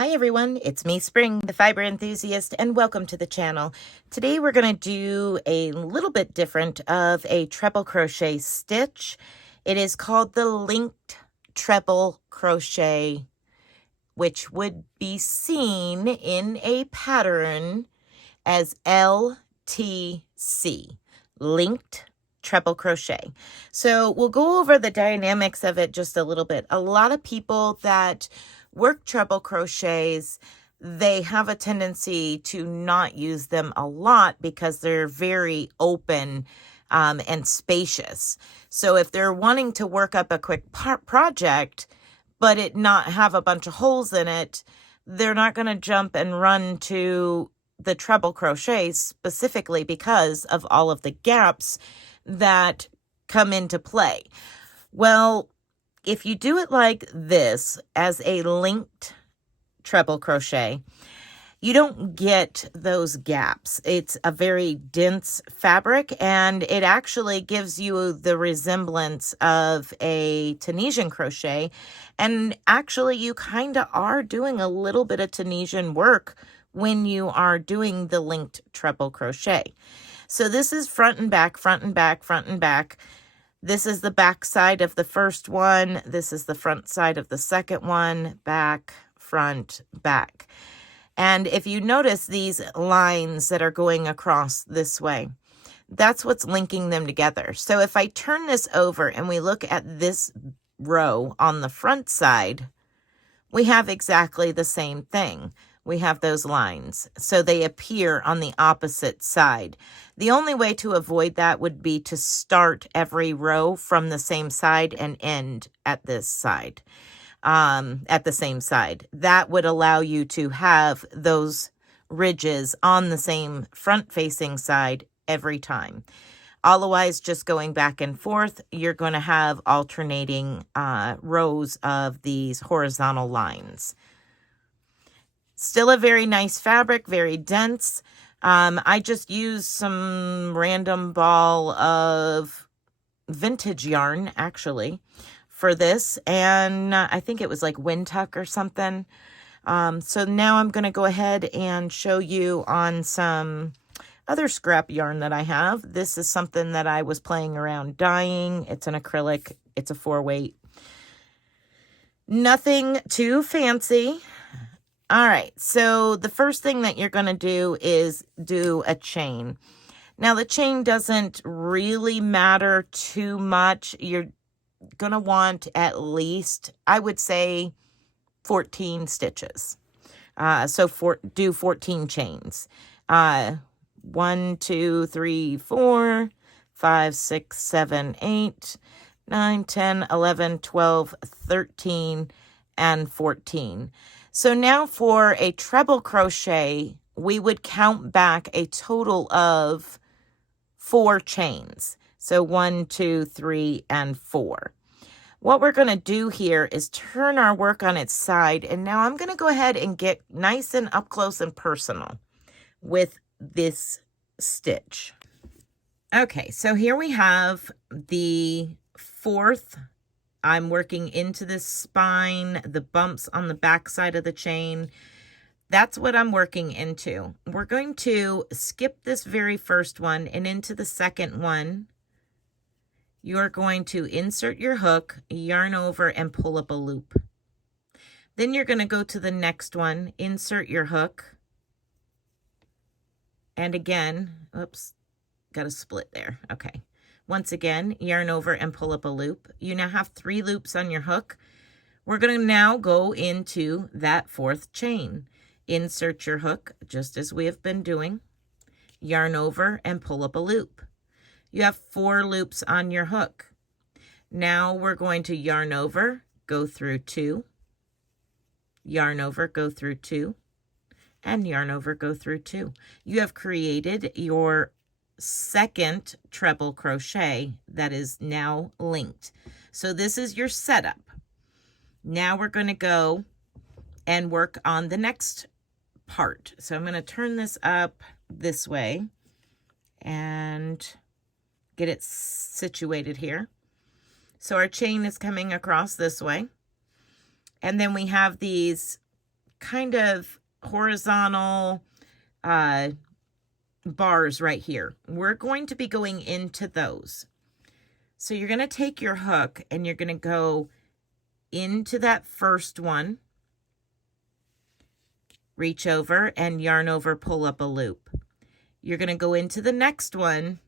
Hi everyone, it's me, Spring, the fiber enthusiast, and welcome to the channel. Today we're going to do a little bit different of a treble crochet stitch. It is called the Linked Treble Crochet, which would be seen in a pattern as LTC, Linked Treble Crochet. So we'll go over the dynamics of it just a little bit. A lot of people that work treble crochets, they have a tendency to not use them a lot because they're very open and spacious. So if they're wanting to work up a quick project, but it not have a bunch of holes in it, they're not going to jump and run to the treble crochet specifically because of all of the gaps that come into play. Well, if you do it like this as a linked treble crochet, you don't get those gaps. It's a very dense fabric, and it actually gives you the resemblance of a Tunisian crochet. And actually, you kind of are doing a little bit of Tunisian work when you are doing the linked treble crochet. So this is front and back, front and back, front and back. This is the back side of the first one. This is the front side of the second one. Back, front, back. And if you notice these lines that are going across this way, that's what's linking them together. So if I turn this over and we look at this row on the front side, we have exactly the same thing. We have those lines, so they appear on the opposite side. The only way to avoid that would be to start every row from the same side and end at this side, at the same side. That would allow you to have those ridges on the same front-facing side every time. Otherwise, just going back and forth, you're going to have alternating rows of these horizontal lines. Still a very nice fabric, very dense. I just used some random ball of vintage yarn, actually, for this. And I think it was like Wind Tuck or something. So now I'm going to go ahead and show you on some other scrap yarn that I have. This is something that I was playing around dyeing. It's an acrylic. It's a 4-weight. Nothing too fancy. All right, so the first thing that you're going to do is do a chain. Now, the chain doesn't really matter too much. You're going to want at least, I would say, 14 stitches. Do 14 chains. 1, 2, 3, 4, 5, 6, 7, 8, 9, 10, 11, 12, 13, and 14. So now for a treble crochet, we would count back a total of 4 chains. So 1, 2, 3, and 4. What we're going to do here is turn our work on its side. And now I'm going to go ahead and get nice and up close and personal with this stitch. Okay, so here we have the 4th. I'm working into this spine, the bumps on the back side of the chain. That's what I'm working into. We're going to skip this very first one, and into the second one, you're going to insert your hook, yarn over, and pull up a loop. Then you're going to go to the next one, insert your hook, and again, oops, got a split there. Okay. Once again, yarn over and pull up a loop. You now have 3 loops on your hook. We're going to now go into that 4th chain. Insert your hook, just as we have been doing. Yarn over and pull up a loop. You have 4 loops on your hook. Now we're going to yarn over, go through 2. Yarn over, go through 2. And yarn over, go through 2. You have created your second treble crochet that is now linked. So this is your setup. Now we're going to go and work on the next part. So I'm going to turn this up this way and get it situated here. So our chain is coming across this way. And then we have these kind of horizontal bars right here. We're going to be going into those. So you're going to take your hook and you're going to go into that first one, reach over and yarn over, pull up a loop. You're going to go into the next one,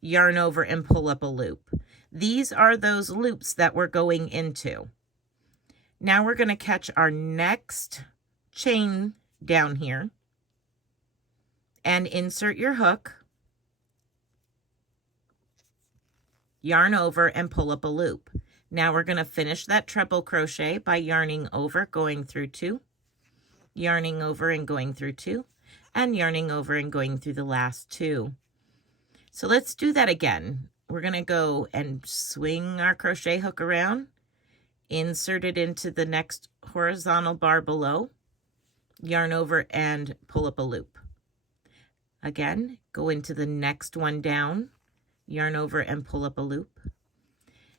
yarn over and pull up a loop. These are those loops that we're going into. Now we're going to catch our next chain down here and insert your hook, yarn over and pull up a loop. Now we're going to finish that treble crochet by yarning over, going through 2, yarning over and going through 2, and yarning over and going through the last 2. So let's do that again. We're going to go and swing our crochet hook around, insert it into the next horizontal bar below, yarn over and pull up a loop. Again, go into the next one down, yarn over and pull up a loop.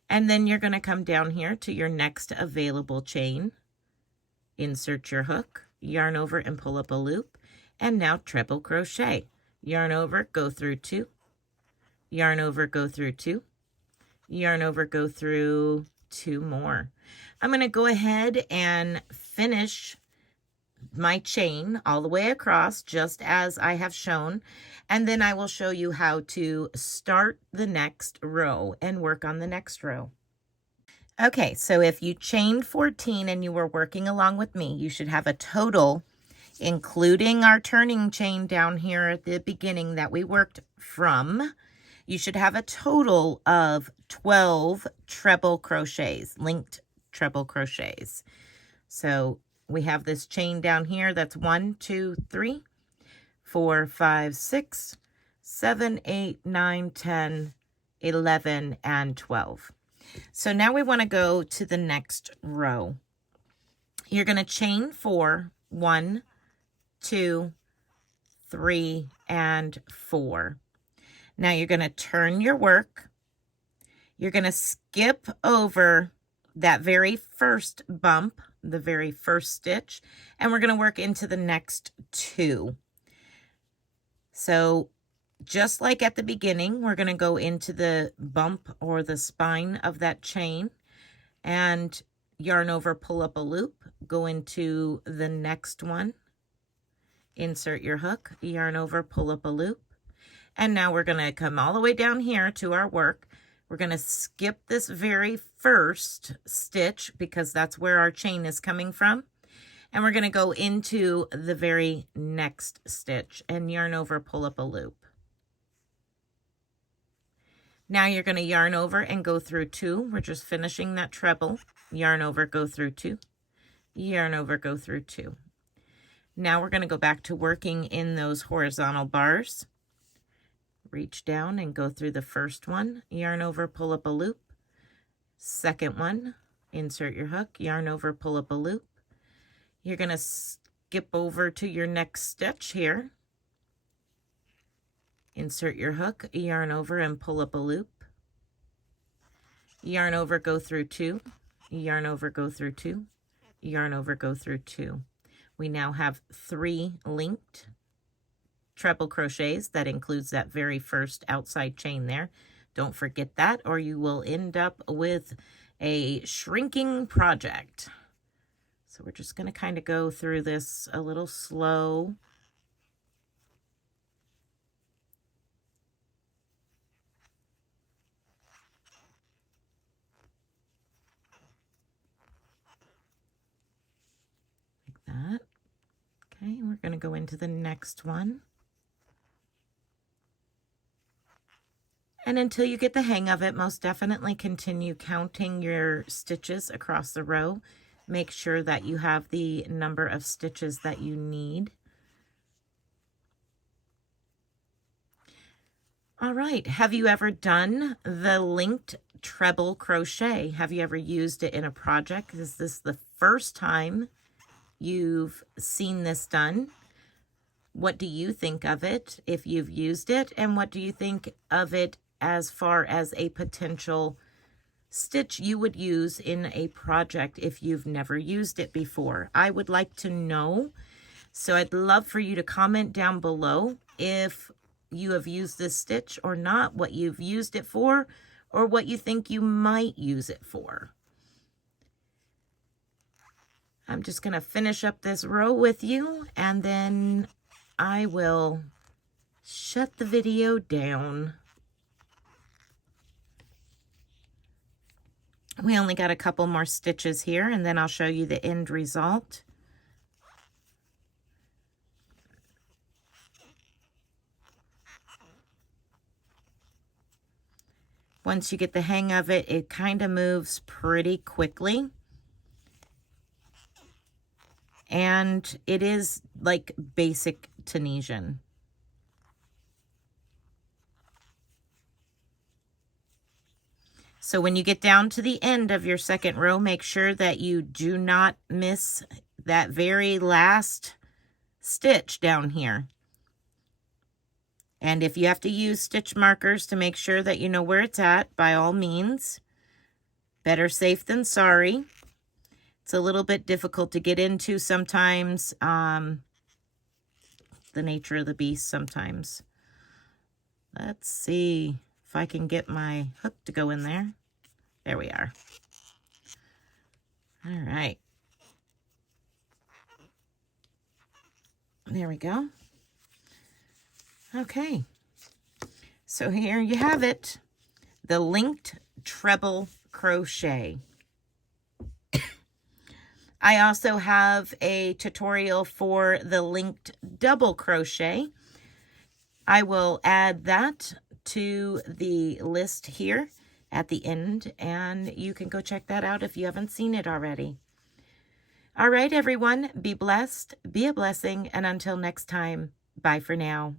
And then you're going to come down here to your next available chain, insert your hook, yarn over and pull up a loop, and now treble crochet. Yarn over, go through 2, yarn over, go through 2, yarn over, go through 2 more. I'm going to go ahead and finish my chain all the way across, just as I have shown, and then I will show you how to start the next row and work on the next row. Okay, so if you chained 14 and you were working along with me, you should have a total, including our turning chain down here at the beginning that we worked from, you should have a total of 12 treble crochets, linked treble crochets. So we have this chain down here that's 1, 2, 3, 4, 5, 6, 7, 8, 9, 10, 11, and 12. So now we want to go to the next row. You're going to chain 4, 1, 2, 3, and 4. Now you're going to turn your work. You're going to skip over that very first bump, the very first stitch, and we're going to work into the next 2. So just like at the beginning, we're going to go into the bump or the spine of that chain and yarn over, pull up a loop, go into the next one, insert your hook, yarn over, pull up a loop, and now we're going to come all the way down here to our work. We're going to skip this very first stitch because that's where our chain is coming from. And we're going to go into the very next stitch and yarn over, pull up a loop. Now you're going to yarn over and go through 2. We're just finishing that treble. Yarn over, go through 2. Yarn over, go through 2. Now we're going to go back to working in those horizontal bars. Reach down and go through the first one, yarn over, pull up a loop. Second one, insert your hook, yarn over, pull up a loop. You're going to skip over to your next stitch here. Insert your hook, yarn over and pull up a loop. Yarn over, go through 2. Yarn over, go through 2. Yarn over, go through 2. We now have 3 linked treble crochets. That includes that very first outside chain there. Don't forget that, or you will end up with a shrinking project. So we're just going to kind of go through this a little slow. Like that. Okay, we're going to go into the next one. And until you get the hang of it, most definitely continue counting your stitches across the row. Make sure that you have the number of stitches that you need. All right, have you ever done the linked treble crochet? Have you ever used it in a project? Is this the first time you've seen this done? What do you think of it if you've used it? And what do you think of it as far as a potential stitch you would use in a project if you've never used it before. I would like to know. So I'd love for you to comment down below if you have used this stitch or not, what you've used it for, or what you think you might use it for. I'm just going to finish up this row with you, and then I will shut the video down. We only got a couple more stitches here, and then I'll show you the end result. Once you get the hang of it, it kind of moves pretty quickly. And it is like basic Tunisian. So when you get down to the end of your second row, make sure that you do not miss that very last stitch down here. And if you have to use stitch markers to make sure that you know where it's at, by all means, better safe than sorry. It's a little bit difficult to get into sometimes, the nature of the beast sometimes. Let's see if I can get my hook to go in there. There we are. All right. There we go. Okay. So here you have it. The linked treble crochet. I also have a tutorial for the linked double crochet. I will add that to the list here at the end, and you can go check that out if you haven't seen it already. All right, everyone, be blessed, be a blessing, and until next time, bye for now.